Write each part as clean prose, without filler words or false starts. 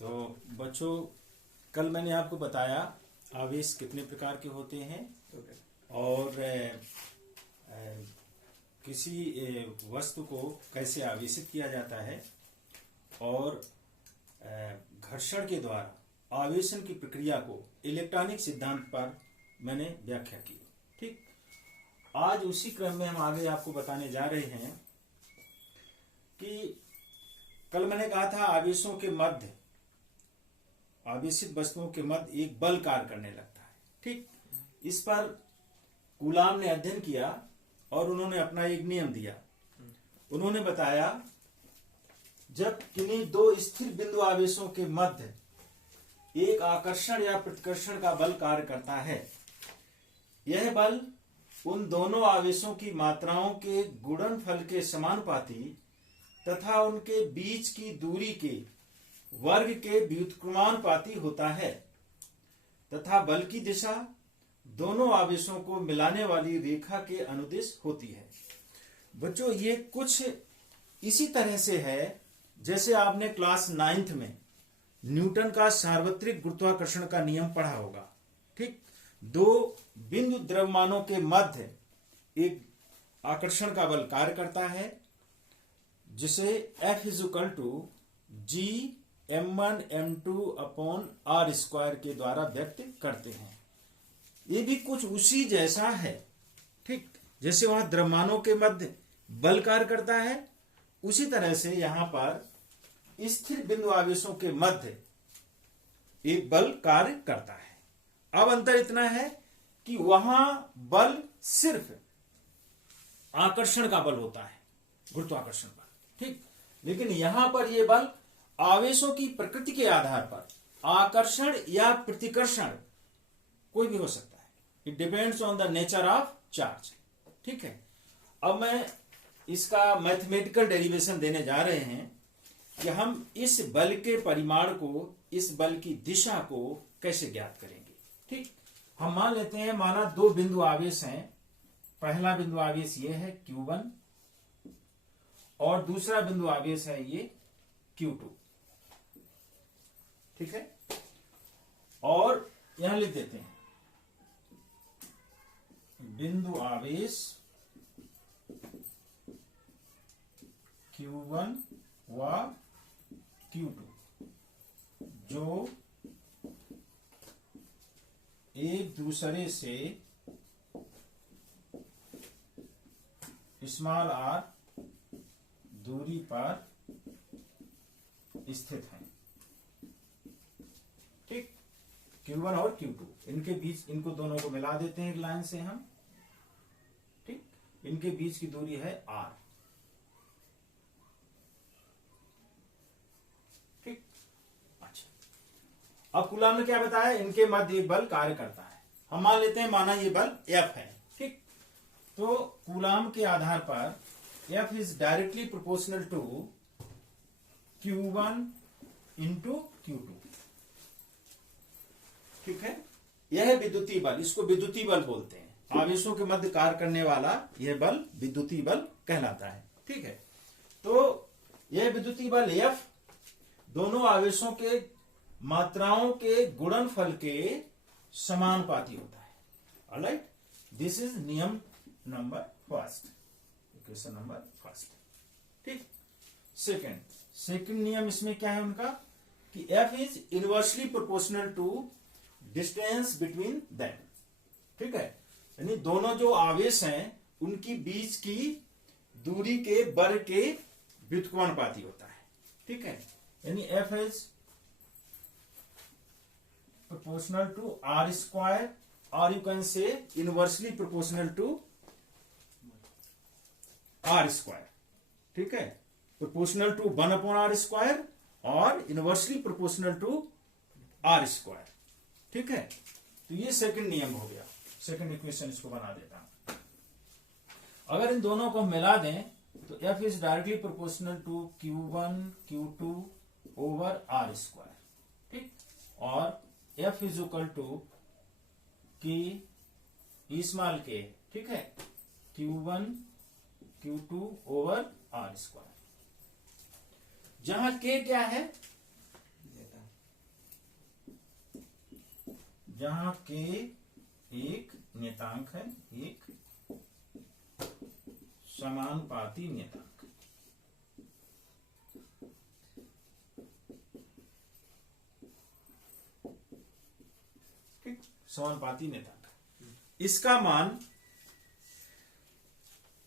तो बच्चों, कल मैंने आपको बताया आवेश कितने प्रकार के होते हैं और किसी वस्तु को कैसे आवेशित किया जाता है और घर्षण के द्वारा आवेशन की प्रक्रिया को इलेक्ट्रॉनिक सिद्धांत पर मैंने व्याख्या की। ठीक, आज उसी क्रम में हम आगे आपको बताने जा रहे हैं कि कल मैंने कहा था आवेशों के मध्य, आवेशित वस्तुओं के मध्य एक बल कार्य करने लगता है। ठीक, इस पर कूलाम ने अध्ययन किया और उन्होंने अपना एक नियम दिया। उन्होंने बताया जब किन्हीं दो स्थिर बिंदु आवेशों के मध्य एक आकर्षण या प्रतिकर्षण का बल कार्य करता है, यह बल उन दोनों आवेशों की मात्राओं के गुणनफल के समानुपाती तथा उनके बीच की दूरी के वर्ग के व्युत्क्रमानुपाती होता है तथा बल की दिशा दोनों आवेशों को मिलाने वाली रेखा के अनुदिश होती है। बच्चों, ये कुछ इसी तरह से है जैसे आपने क्लास 9th में न्यूटन का सार्वत्रिक गुरुत्वाकर्षण का नियम पढ़ा होगा। ठीक, दो बिंदु द्रव्यमानों के मध्य एक आकर्षण का बल कार्य करता है जिसे F = G m1 m2 upon r square के द्वारा व्यक्त करते हैं। ये भी कुछ उसी जैसा है। ठीक, जैसे वहां द्रव्यमानों के मध्य बल कार्य करता है, उसी तरह से यहां पर स्थिर बिंदु आवेशों के मध्य एक बल कार्य करता है। अब अंतर इतना है कि वहां बल सिर्फ आकर्षण का बल होता है, गुरुत्वाकर्षण बल। ठीक, लेकिन यहां पर यह बल आवेशों की प्रकृति के आधार पर आकर्षण या प्रतिकर्षण कोई भी हो सकता है। It depends on the nature of charge. ठीक है, अब मैं इसका मैथमेटिकल डेरिवेशन देने जा रहे हैं कि हम इस बल के परिमाण को, इस बल की दिशा को कैसे ज्ञात करेंगे। ठीक, हम मान लेते हैं, माना दो बिंदु आवेश हैं। पहला बिंदु आवेश ये है Q1 और दूसरा बिंदु आवेश है ये Q2। ठीक है, और यहां लिख देते हैं बिंदु आवेश Q1 व Q2 जो एक दूसरे से स्मॉल r दूरी पर स्थित हैं। ठीक, Q1 और Q2 इनके बीच, इनको दोनों को मिला देते हैं एक लाइन से हम। ठीक, इनके बीच की दूरी है r। ठीक, अच्छा, अब कूलाम ने क्या बताया, इनके मध्य एक बल कार्य करता है। हम मान लेते हैं, माना ये बल F है। ठीक, तो कूलाम के आधार पर F is directly proportional to Q1 into Q2। ठीक है, यह है विद्युतीय बल, इसको विद्युतीय बल बोलते हैं। आवेशों के मध्य कार्य करने वाला यह बल विद्युतीय बल कहलाता है। ठीक है, तो यह विद्युतीय बल F दोनों आवेशों के मात्राओं के गुणनफल के समानुपाती होता है। ऑलराइट, दिस इज नियम number first, equation number first. ठीक, सेकंड नियम इसमें क्या है उनका कि F is inversely proportional to distance between them. ठीक है, यानी दोनों जो आवेश हैं उनकी बीच की दूरी के वर्ग के व्युत्क्रमानुपाती होता है। ठीक है, यानी F is proportional to r square, और you can say inversely proportional to r square. ठीक है, प्रोपोर्शनल टू 1/r स्क्वायर और inversely proportional to r square. ठीक है, तो ये सेकंड नियम हो गया, सेकंड इक्वेशन इसको बना देता हूं। अगर इन दोनों को मिला दें तो F is directly proportional to Q1 Q2 over r square. ठीक, और F is equal to K small k। ठीक है, Q1 Q2 over r square, जहां k क्या है, जहां के एक नियतांक है, एक समानुपाती नियतांक। ठीक, समानुपाती नियतांक। इसका मान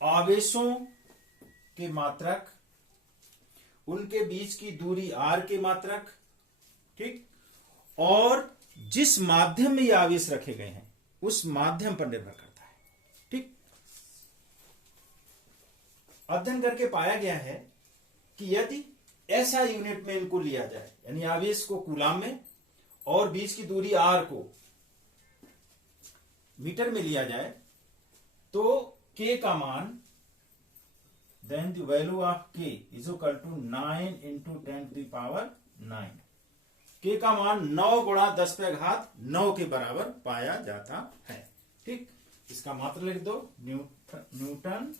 आवेशों के मात्रक, उनके बीच की दूरी r के मात्रक, ठीक, और जिस माध्यम में ये आवेश रखे गए हैं उस माध्यम पर निर्भर करता है। ठीक, अध्ययन करके पाया गया है कि यदि ऐसा यूनिट में इनको लिया जाए, यानी आवेश को कूलाम में और बीच की दूरी r को मीटर में लिया जाए, तो k का मान, then the value of k is equal to 9 into 10 to the power 9। k का मान 9 गुणा 10 पे घात 9 के बराबर पाया जाता है। ठीक, इसका मात्रा लिख दो, newton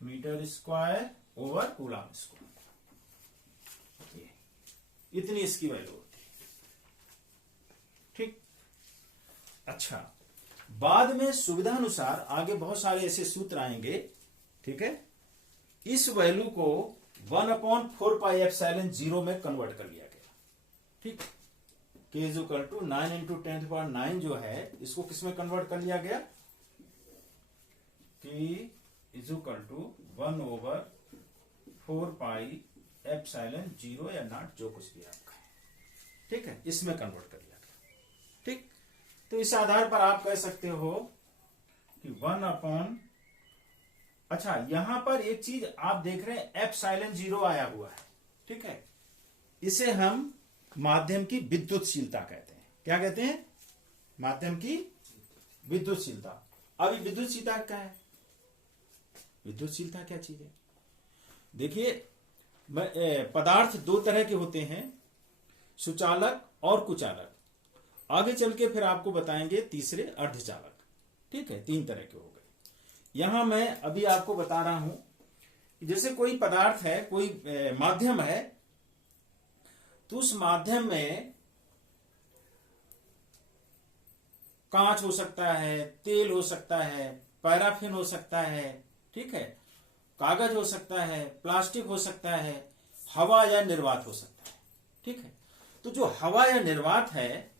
metre square over coulomb square, इतनी इसकी वैल्यू होती है। ठीक, अच्छा, बाद में सुविधा अनुसार आगे बहुत सारे ऐसे सूत्र आएंगे। ठीक है, इस वैल्यू को 1/4πε0 में कन्वर्ट कर लिया गया। ठीक, k is equal to 9 into 10⁹ जो है, इसको किसमें कन्वर्ट कर लिया गया, k इज इक्वल टू 1/4πε0 या नॉट, जो कुछ भी आपका है। ठीक है, इसमें कन्वर्ट कर लिया गया। ठीक, तो इस आधार पर आप कह सकते हो कि 1/, अच्छा, यहां पर एक चीज आप देख रहे हैं, ε0 आया हुआ है। ठीक है, इसे हम माध्यम की विद्युतशीलता कहते हैं। क्या कहते हैं, माध्यम की विद्युतशीलता। अभी विद्युतशीलता क्या है, विद्युतशीलता क्या चीज है? देखिए, पदार्थ दो तरह के होते हैं, सुचालक और कुचालक। आगे चल के फिर आपको बताएंगे तीसरे अर्धचालक। ठीक है, तीन तरह के हो गए। यहां मैं अभी आपको बता रहा हूं कि जैसे कोई पदार्थ है, कोई माध्यम है, तो उस माध्यम में कांच हो सकता है, तेल हो सकता है, पैराफिन हो सकता है, ठीक है, कागज हो सकता है, प्लास्टिक हो सकता है, हवा या निर्वात हो सकता है। ठीक है, तो जो हवा या निर्वात है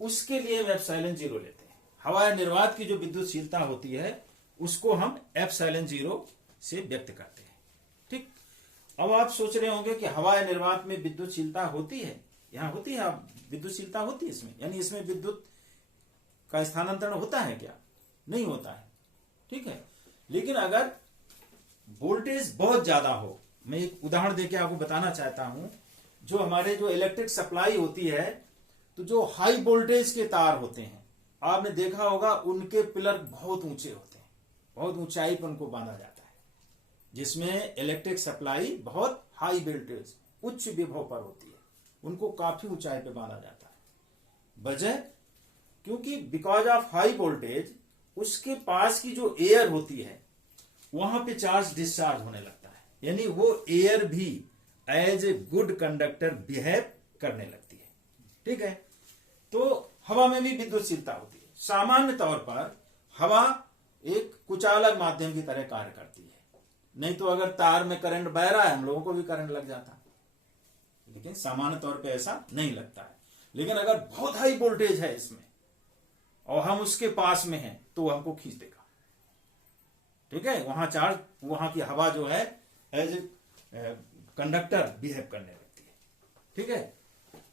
उसके लिए हम ε0 लेते हैं। हवा या निर्वात की जो विद्युतशीलता होती है उसको हम ε0 से व्यक्त करते हैं। ठीक, अब आप सोच रहे होंगे कि हवा या निर्वात में विद्युतशीलता होती है, यहां होती है, विद्युतशीलता होती है इसमें, यानी इसमें विद्युत का स्थानांतरण होता है क्या? नहीं होता है। ठीक है, लेकिन अगर वोल्टेज बहुत ज्यादा हो, मैं एक उदाहरण देके आपको बताना चाहता हूं, जो हमारे जो इलेक्ट्रिक सप्लाई होती है, तो जो हाई वोल्टेज के तार होते हैं, आपने देखा होगा उनके पिलर बहुत ऊंचे होते हैं, बहुत ऊंचाई पर उनको बांधा जाता है, जिसमें इलेक्ट्रिक सप्लाई बहुत हाई वोल्टेज, उच्च विभव पर होती है, उनको काफी ऊंचाई पे बांधा जाता है। वजह, क्योंकि बिकॉज ऑफ हाई वोल्टेज उसके पास की जो एयर होती है वहां पे चार्ज डिस्चार्ज होने लगता है, यानी वो एयर भी as a good conductor behave करने लगती है। ठीक है, तो हवा में भी विद्युतशीलता होती है। सामान्य तौर पर हवा एक कुचालक माध्यम की तरह कार्य करती है, नहीं तो अगर तार में करंट बह रहा है हम लोगों को भी करंट लग जाता है, लेकिन सामान्य तौर पे ऐसा नहीं लगता है। लेकिन अगर बहुत हाई वोल्टेज है इसमें और हम उसके पास में हैं तो हमको खींच देगा। ठीक है, वहां चार्ज, वहां की हवा जो है एज ए कंडक्टर बिहेव करने लगती है। ठीक है,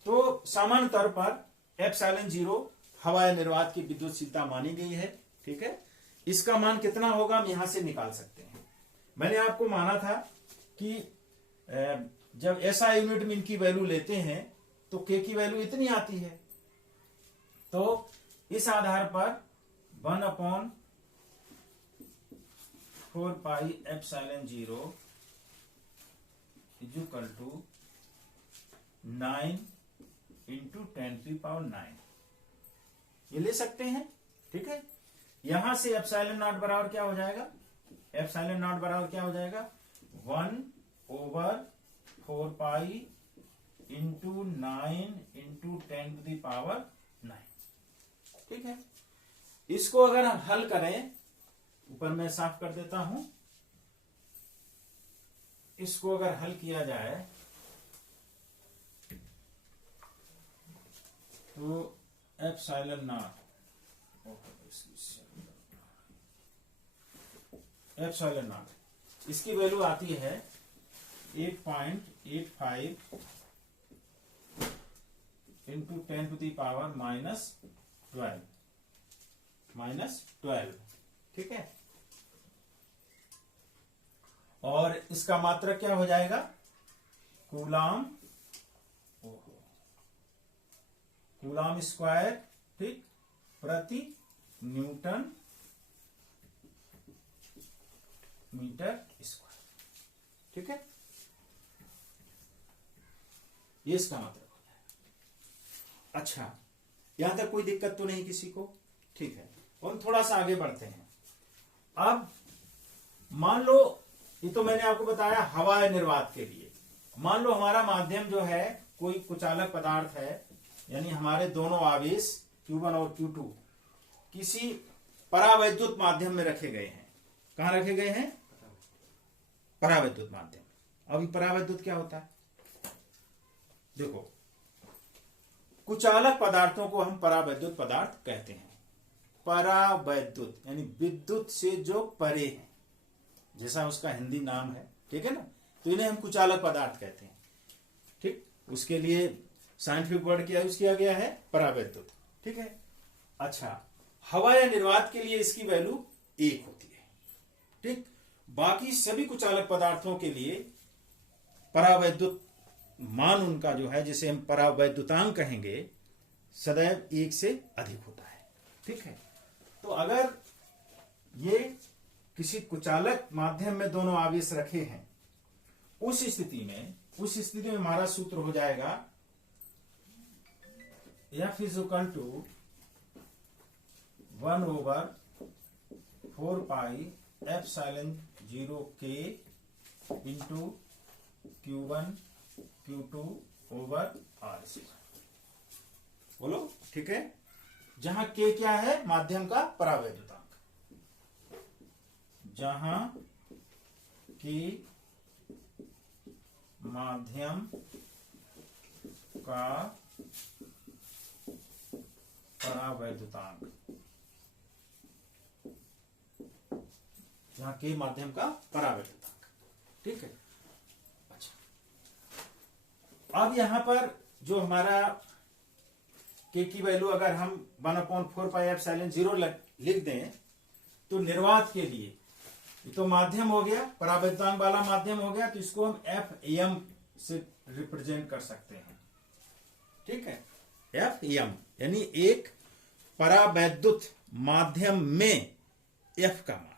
तो सामान्य तौर पर ε0 हवा या निर्वात की विद्युतशीलता मानी गई है। ठीक है, इसका मान कितना होगा हम यहां से निकाल सकते हैं। मैंने आपको माना था कि जब ऐसा यूनिट में इनकी वैल्यू लेते हैं तो के की वैल्यू इतनी आती है, तो इस आधार पर 1/4πε0 इज इक्वल टू 9 इंटू 10⁹ ये ले सकते हैं। ठीक है, यहां से ε0 बराबर क्या हो जाएगा, ε0 बराबर क्या हो जाएगा, 1/4πε0 इंटू 9 इंटू 10⁹9। ठीक है, इसको अगर हम हल करें, ऊपर मैं साफ कर देता हूं, इसको अगर हल किया जाए तो एप्सिलॉन नॉट, एप्सिलॉन नॉट इसकी वैल्यू आती है 8.85 इंटू 10⁻12। ठीक है, और इसका मात्रक क्या हो जाएगा, कूलाम स्क्वायर, ठीक, प्रति न्यूटन मीटर स्क्वायर। ठीक है, ये इसका मतलब हो जाएगा। अच्छा, यहां तक कोई दिक्कत तो नहीं किसी को? ठीक है, और थोड़ा सा आगे बढ़ते हैं। अब मान लो, ये तो मैंने आपको बताया हवा निर्वात के लिए। मान लो हमारा माध्यम जो है कोई कुचालक पदार्थ है, यानी हमारे दोनों आवेश Q1 और Q2 किसी परावैद्युत माध्यम में रखे गए हैं। कहां रखे गए हैं? परावैद्युत माध्यम। अब परावैद्युत क्या होता है? देखो, कुचालक पदार्थों को हम परावैद्युत पदार्थ कहते हैं। परावैद्युत यानी विद्युत से जो परे है, जैसा उसका हिंदी नाम है, ठीक है ना, तो इन्हें हम कुचालक पदार्थ कहते हैं। ठीक, उसके लिए साइंटिफिक वर्ड क्या यूज किया गया है? परावैद्युत। ठीक है, अच्छा, हवा या निर्वात के लिए इसकी वैल्यू 1 होती है। ठीक, बाकी सभी कुचालक पदार्थों के लिए परावैद्युत मान उनका जो है, जिसे हम परावैद्युतांक कहेंगे, सदैव 1 से अधिक होता है। ठीक है, तो अगर ये किसी कुचालक माध्यम में दोनों आवेश रखे हैं, उस स्थिति में हमारा सूत्र हो जाएगा F = 1/4πε0k into Q1 Q2 R²। बोलो, ठीक है, जहां K क्या है? माध्यम का परावैद्युतांक। जहां K माध्यम का परावैद्युतांक, जहां K माध्यम का परावैद्युतांक। ठीक है, अच्छा, अब यहां पर जो हमारा K की वैल्यू अगर हम 1/4πε0 लिख दें, तो निर्वात के लिए ये तो माध्यम हो गया, परावैद्युतांक वाला माध्यम हो गया, तो इसको हम Fm से रिप्रेजेंट कर सकते हैं। ठीक है, Fm यानी एक परावैद्युत माध्यम में F का मान,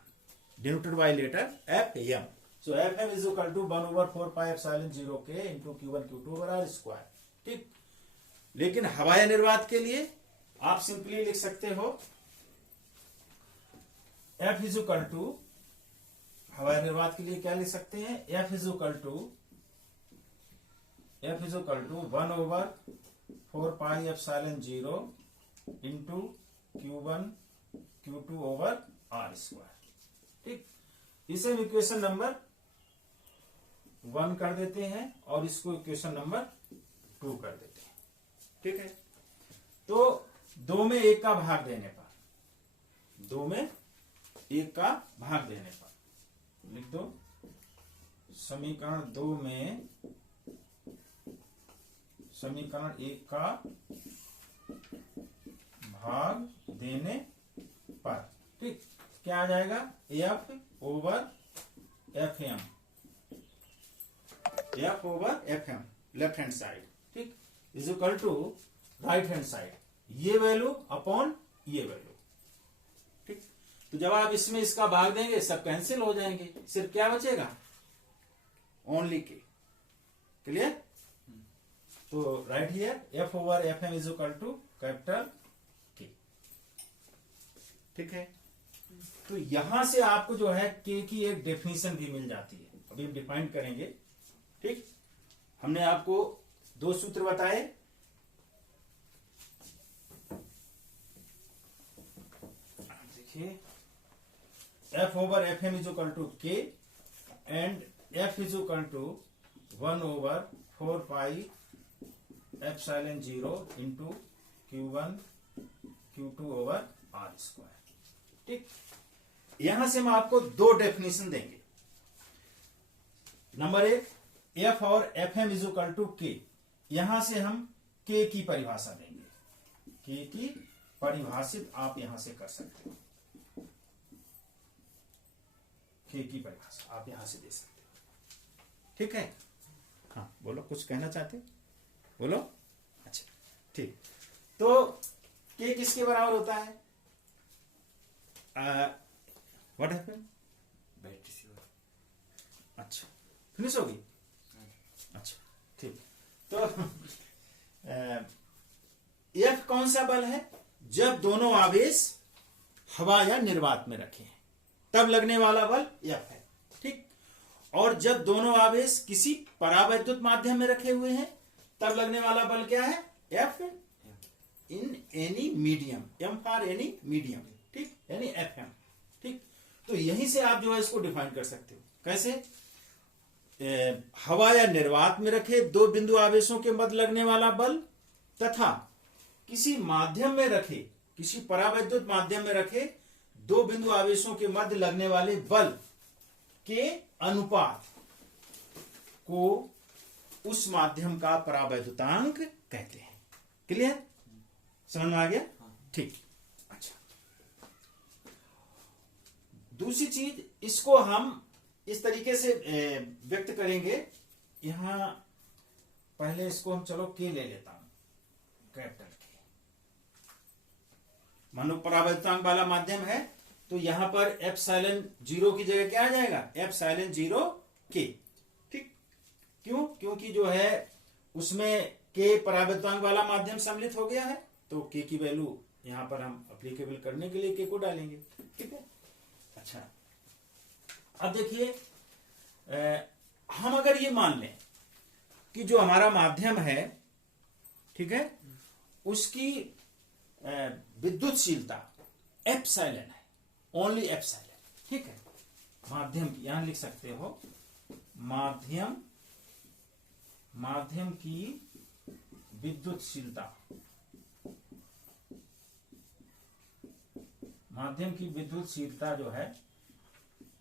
denoted by letter Fm। So Fm = 1/4πε0k into Q1 Q2 R²। ठीक, लेकिन हवाया निर्वात के लिए आप सिंपली लिख सकते हो F = हवाया निर्वात के लिए क्या लिख सकते हैं? F = 1/4πε0 into Q1 Q2 R²। ठीक, इसे हम इक्वेशन नंबर 1 कर देते हैं और इसको इक्वेशन नंबर 2 कर देते हैं। ठीक है, तो 2 में 1 का भाग देने पर, 2 में 1 का भाग देने पर लिख दो, समीकरण 2 में समीकरण 1 का भाग देने पर, ठीक, क्या आ जाएगा? F/Fm, F/Fm left hand side, ठीक, equal to right hand side, ये वैल्यू अपॉन ये वैल्यू। ठीक, तो जब आप इसमें इसका भाग देंगे, सब कैंसिल हो जाएंगे, सिर्फ क्या बचेगा? Only K। क्लियर? तो right here F/Fm = capital K। ठीक है, तो यहां से आपको जो है K की एक डेफिनेशन भी मिल जाती है, अभी हम डिफाइन करेंगे। ठीक, हमने आपको दो सूत्र बताए, देखिए F over F M is equal to K and F is equal to 1/4 epsilon 0 into Q1 Q2 over R square. ठीक, यहां से हम आपको दो डेफिनेशन देंगे। नंबर एक, एफ और F M is equal to K, यहां से हम के की परिभाषा देंगे। के की परिभाषित आप यहां से कर सकते हो, के की परिभाषा आप यहां से दे सकते हो। ठीक है, हाँ बोलो, कुछ कहना चाहते हो, बोलो। अच्छा ठीक, तो के किसके बराबर होता है? What happened? अच्छा, फिनिश होगी। अच्छा ठीक, तो एफ कौन सा बल है? जब दोनों आवेश हवा या निर्वात में रखे हैं तब लगने वाला बल एफ है। ठीक, और जब दोनों आवेश किसी परावैद्युत माध्यम में रखे हुए हैं तब लगने वाला बल क्या है? F in any medium, M for any medium. ठीक, यानी एफ एम। ठीक, तो यहीं से आप जो है इसको डिफाइन कर सकते हो। कैसे? हवा या निर्वात में रखे दो बिंदु आवेशों के मध्य लगने वाला बल तथा किसी माध्यम में रखे, किसी परावैद्युत माध्यम में रखे दो बिंदु आवेशों के मध्य लगने वाले बल के अनुपात को उस माध्यम का परावैद्युतांक कहते हैं। क्लियर? समझ में आ गया? ठीक, अच्छा। दूसरी चीज, इसको हम इस तरीके से व्यक्त करेंगे। यहां पहले इसको हम चलो के ले लेता हूं, कैपिटल के। मानो परावैद्युतांक वाला माध्यम है तो यहां पर एप्सिलॉन 0 की जगह क्या आ जाएगा? एप्सिलॉन 0 के। ठीक, क्यों? क्योंकि जो है उसमें के परावैद्युतांक वाला माध्यम सम्मिलित हो गया है, तो के की वैल्यू यहां पर हम अप्लीकेबल करने के लिए के को डालेंगे। ठीक है, अच्छा। अब देखिए, हम अगर ये मान लें कि जो हमारा माध्यम है, ठीक है, उसकी विद्युतशीलता एप्सिलॉन है, ओनली एप्सिलॉन। ठीक है, माध्यम की यहां लिख सकते हो, माध्यम की विद्युतशीलता, माध्यम की विद्युतशीलता जो है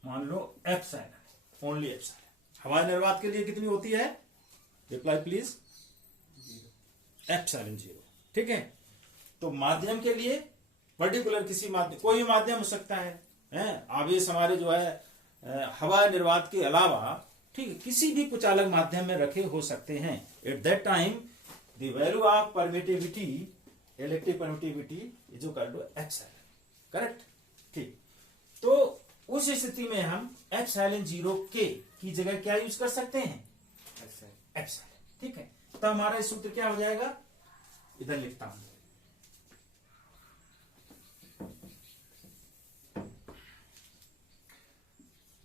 मान लो एप्सिलॉन, ओनली एप्सिलॉन। हवाई निर्वात के लिए कितनी होती है? Reply please. एप्सिलॉन 0। ठीक है, तो माध्यम के लिए पर्टिकुलर किसी माध्यम, कोई भी माध्यम हो सकता है, आवेश हमारे जो है हवाई निर्वात के अलावा, ठीक है, किसी भी कुचालक माध्यम में रखे हो सकते हैं। At that time the value of permittivity, electric permittivity is equal to epsilon. Correct? ठीक, तो उस स्थिति में हम एप्सिलॉन 0 के की जगह क्या यूज कर सकते हैं? एप्सिलॉन। ठीक है, तो हमारा सूत्र क्या हो जाएगा? इधर लिखता हूं,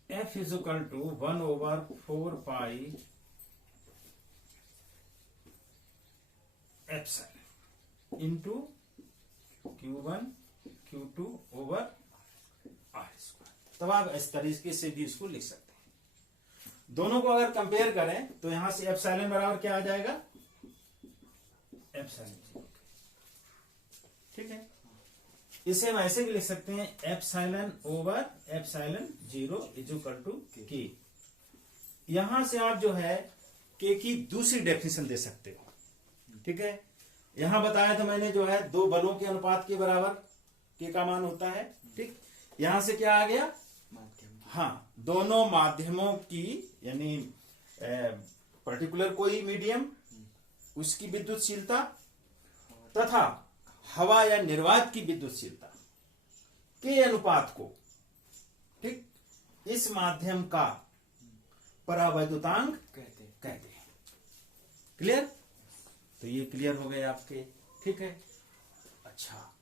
F is equal to 1/4 epsilon into Q1 Q2 over R square. तब आप इस तरीके से भी इसको लिख सकते हैं। दोनों को अगर कंपेयर करें तो यहां से एप्सिलॉन बराबर क्या आ जाएगा? एप्सिलॉन 0। ठीक है, इसे हम ऐसे भी लिख सकते हैं, epsilon over epsilon 0 is equal to K. यहां से आप जो है के की दूसरी डेफिनेशन दे सकते हो। ठीक है, यहां बताया था मैंने जो है दो बलों के अनुपात के बराबर के का मान होता है। ठीक, यहां से क्या आ गया? हाँ, दोनों माध्यमों की, यानी पर्टिकुलर कोई मीडियम, उसकी विद्युतशीलता तथा हवा या निर्वात की विद्युतशीलता के अनुपात को, ठीक, इस माध्यम का परावैद्युतांक कहते हैं। क्लियर? तो ये क्लियर हो गए आपके। ठीक है, अच्छा।